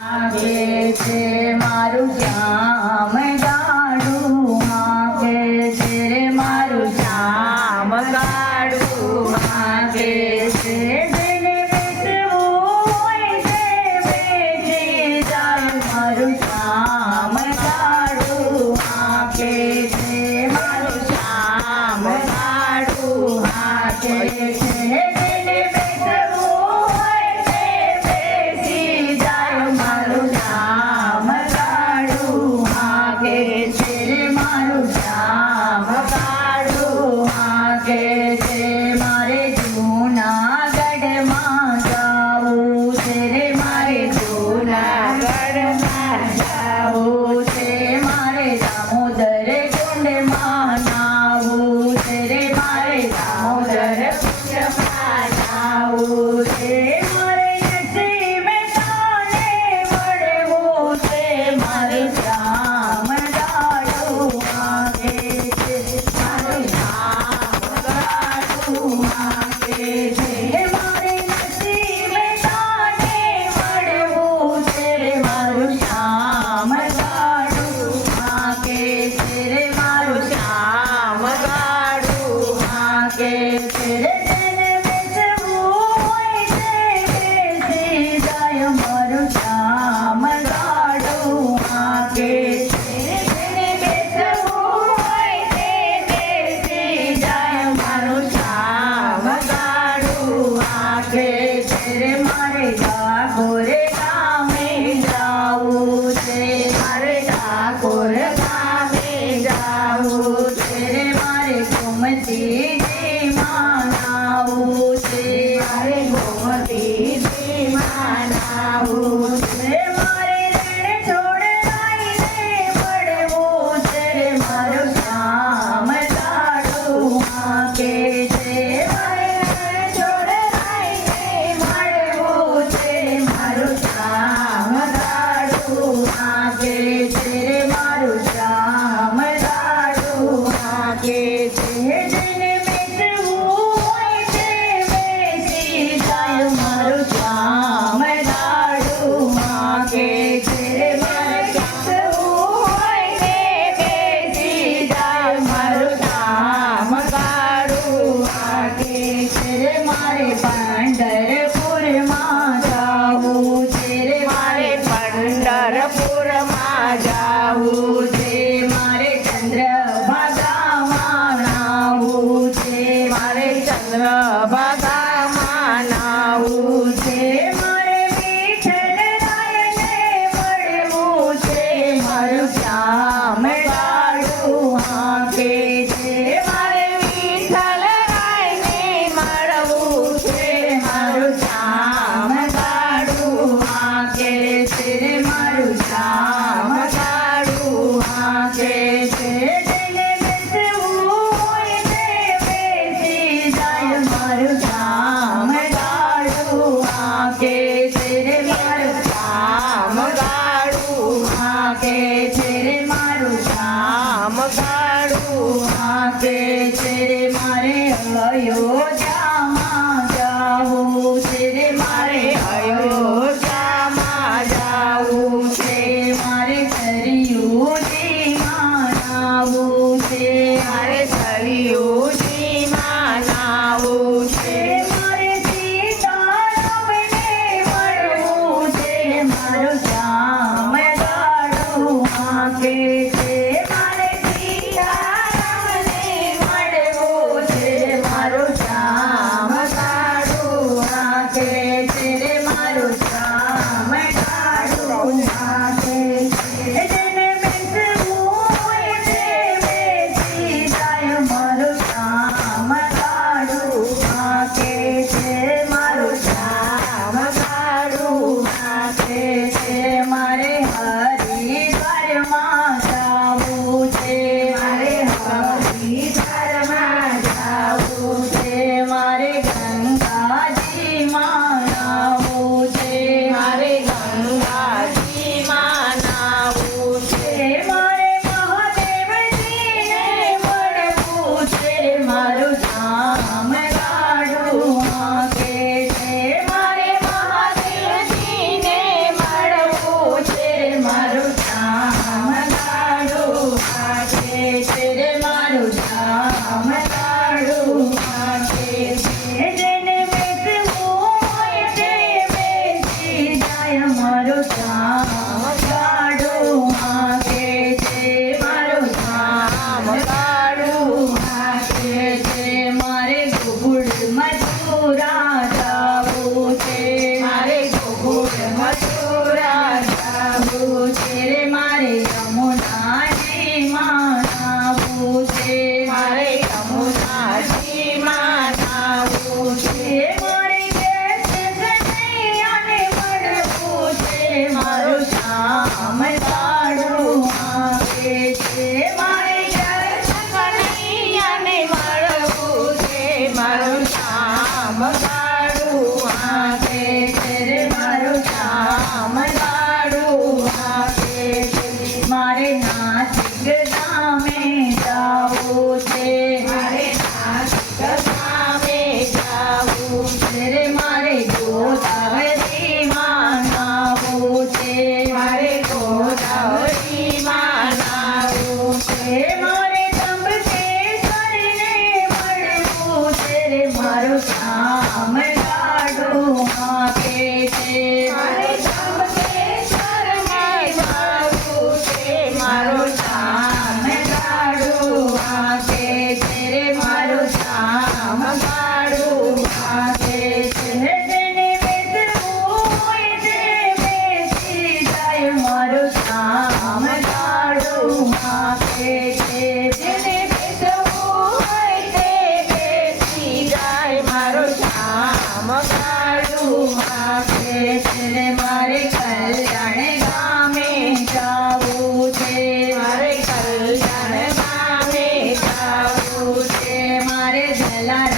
आगे से मारू श्याम गाड़ू आगे से मारू श्याम गाड़ू आगे से दिन बितवू से बेची जाय मारू श्याम गाड़ू आगे से मारू श्याम गाड़ू आगे से અયોધ્યામાં જાવું છે રે મારે યમુનાજીમાં નાવું છે મારે યમુનાજીમાં નાવું છે મારે કનૈયાને મળવું છે મારું શ્યામ કાઢું માંગે છે મારે કનૈયાને મળવું છે મારું શ્યામ કાઢું માંગે છે રે મારું શ્યામ કાઢું માંગે છે મારે નાસિક ધામે જાવું છે મારે નાસિક ધામે જાવું છે રે મારે ગોદાવરીમાં નાવું છે મારે ગોદાવરીમાં નાવું છે મારે ત્રંબકેશ્વરને મળવું છે રે મારું શ્યામ કાઢું માંગે છે મારે ત્રંબકેશ્વરમાં મળવું છે મારું શ્યામ કાઢું માંગે છે રે મારું શ્યામ કાઢું માંગે છે જેને બેસવું હોય તે બેસી જાય મારું શ્યામ કાઢું માંગે છે જેને બેસવું હોય તે બેસી જાય મારું શ્યામ કાઢું માંગે છે રે મારે કલ્યાણ ગામે જાવું છે મારે કલ્યાણ ગામે જાવું મારે જલારામ